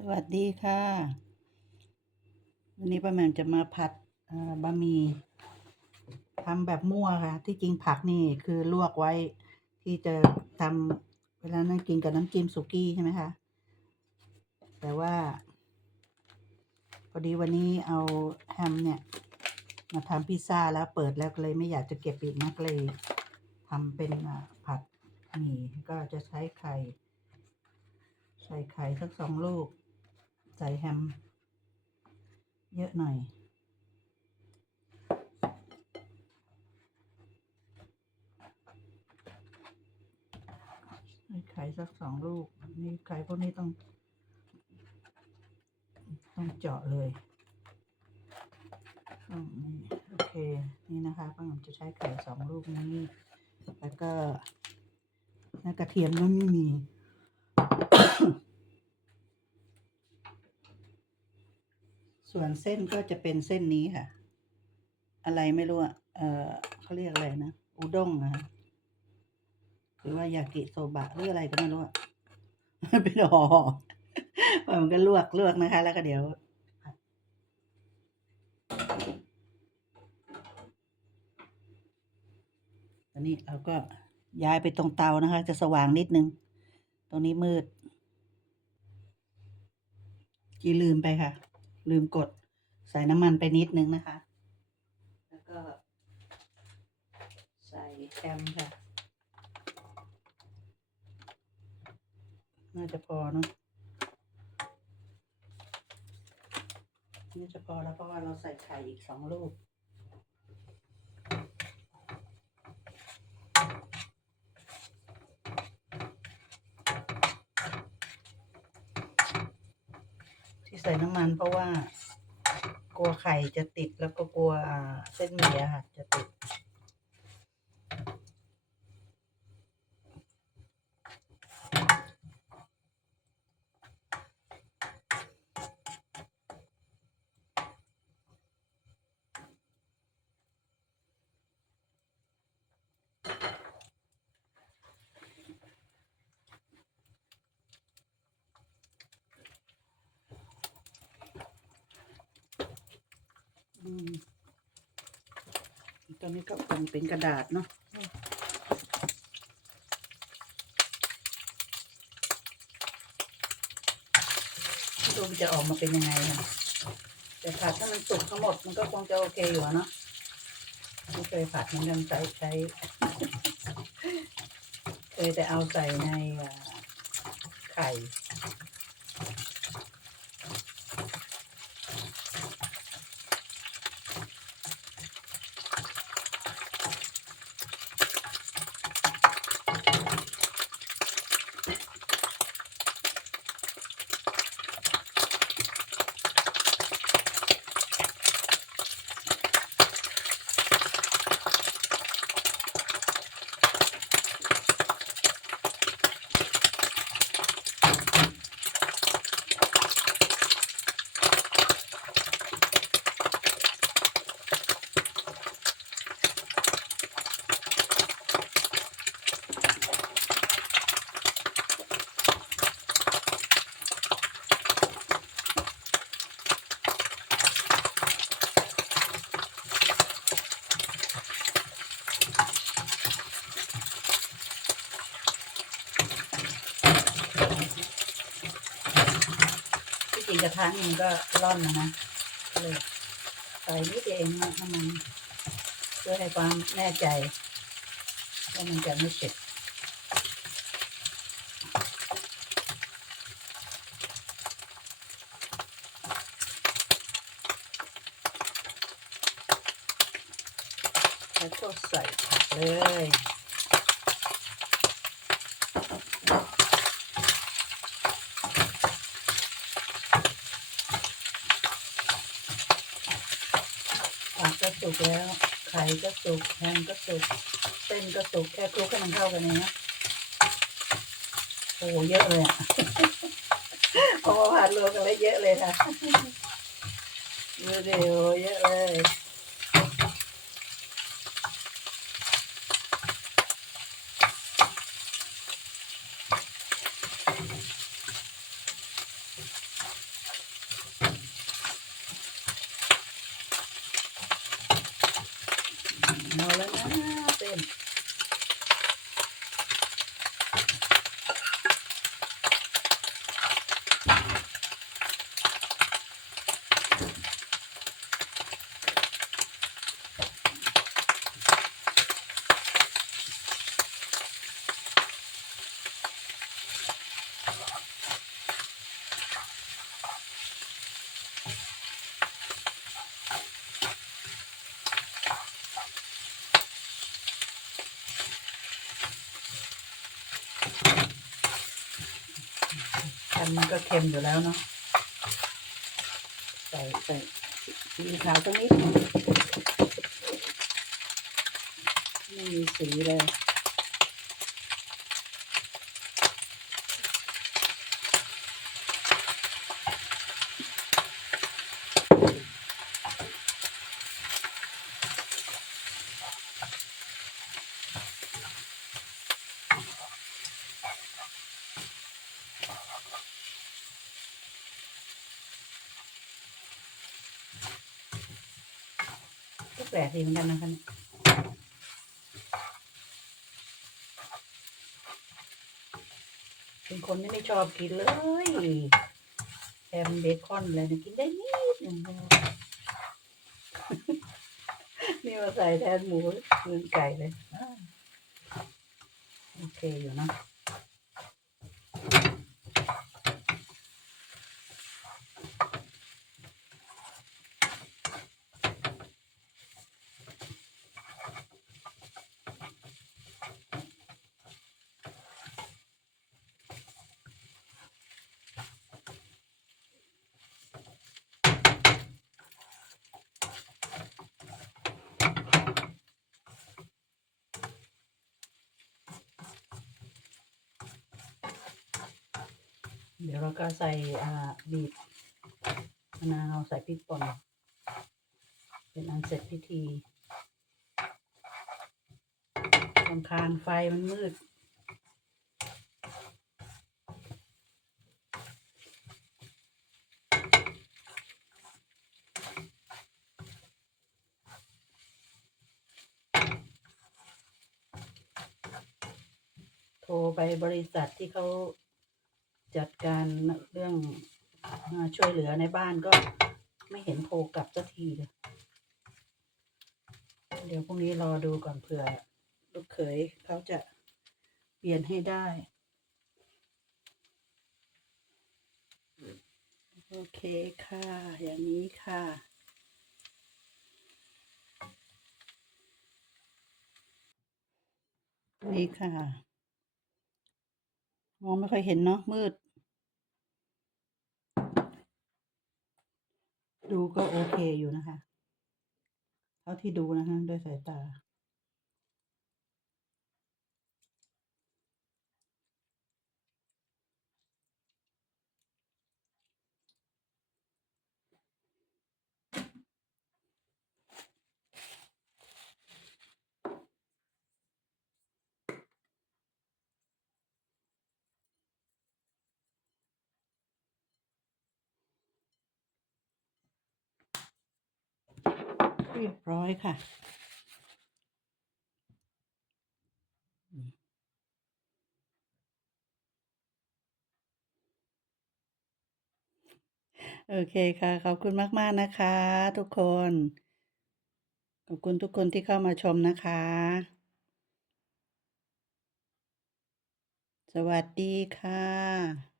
สวัสดีค่ะ วันนี้ป้าแหม่มจะมาผัดบะหมี่ทำแบบมั่วค่ะ ที่จริงผักนี่คือลวกไว้ที่จะทำเวลานั้นกินกับน้ำจิ้มสุกี้ใช่ไหมคะ แต่ว่า พอดีวันนี้เอาแฮมเนี่ย มาทำพิซซ่าแล้วเปิดแล้วเลยไม่อยากจะเก็บอีกนะก็เลยทำเป็นผัดหมี่ก็จะใช้ไข่ใส่ไข่สักสองลูก ใส่แฮม เยอะหน่อยใส่ไข่สักสองลูก นี่ไข่พวกนี้ต้อง ต้องเจาะเลยนี่โอเค นี่นะคะป้าหมจะใช้ไข่สองลูกนี้ แล้วก็กระเทียมก็ไม่มี ส่วนเส้นก็จะเป็นเส้นนี้ค่ะ อะไรไม่รู้อะเออเขาเรียกอะไรนะ อุด้งนะหรือว่ายากิโซบะหรืออะไรก็ไม่รู้อะเป็นห่อมันก็ลวกลวกนะคะ แล้วก็เดี๋ยวผันนี้เราก็ย้ายไปตรงเตานะคะ จะสว่างนิดนึง ตรงนี้มืดจีลืมไปค่ะ ลืมกดใส่น้ำมันไปนิดนึงนะคะ แล้วก็ ใส่แฮมค่ะ น่าจะพอเนาะน่าจะพอแล้วเพราะว่าเราใส่ไข่อีกสองลูก ส่น้ำมันเพราะว่า กลัวไข่จะติดแล้วก็กลัวเส้นหมี่อะค่ะ จะติด อืมต อนนี้ก็คงเป็นกระดาษเนาะไม่รู้มันจะออกมาเป็นยังไงนะแต่ผัดถ้ามันสุกทั้งหมดมันก็คงจะโอเคอยู่เนาะไม่เคยผัดเหมือนกันใส่ใช้ เคยแต่เอาใส่ในไข่ ที่จริงกระทะนี่มันก็ร่อนนะนะเลยใส่นิดเองนะน้ำมันเพื่อให้ความแน่ใจว่ามันจะไม่เสร็จแล้วก็ใส่ผักเลย ผักก็สุกแล้ว ไข่ ก็สุกแฮมก็สุกเส้นก็สุกแค่คลุกให้มันเข้ากันเองนะโอ้โหเยอะเลยอะเพราะว่าผัดรวมกันแล้วเยอะเลยค่ะดูดิโอ้เยอะเลยันมันก็เค็มอยู่แล้วเนาะใส่ใส่สีขาวตรงนี้ไม่มีสีเลย ลกดีเหมือนกันนะคะเนี่ยเป็นคนที่ไม่ชอบกินเลยแฮมเบคอนอะไรนี่ยกินได้นิดหนึ่งนี่มาใส่แทนหมูเนื้อไก่เลย โอเคอยู่นะ เดี๋ยวเราก็ใส่อ่าบีบมะนาวใส่พริกป่นเป็นอันเสร็จพิธีลำคาญไฟมันมืด โทรไปบริษัทที่เขา จัดการเรื่องอช่วยเหลือในบ้านก็ไม่เห็นโทรกลับสักทีเลยเดี๋ยวพรุ่งนี้รอดูก่อนเผื่อลูกเขยเขาจะเปลี่ยนให้ได้ โอเคค่ะ อย่างนี้ค่ะนี่ค่ะ มองไม่ค่อยเห็นเนาะมืด ดูก็โอเคอยู่นะคะ เท่าที่ดูนะคะ ด้วยสายตา เรียบร้อยค่ะ โอเคค่ะ ขอบคุณมาก ๆ นะคะ ทุกคน ขอบคุณทุกคนที่เข้ามาชมนะคะ สวัสดีค่ะ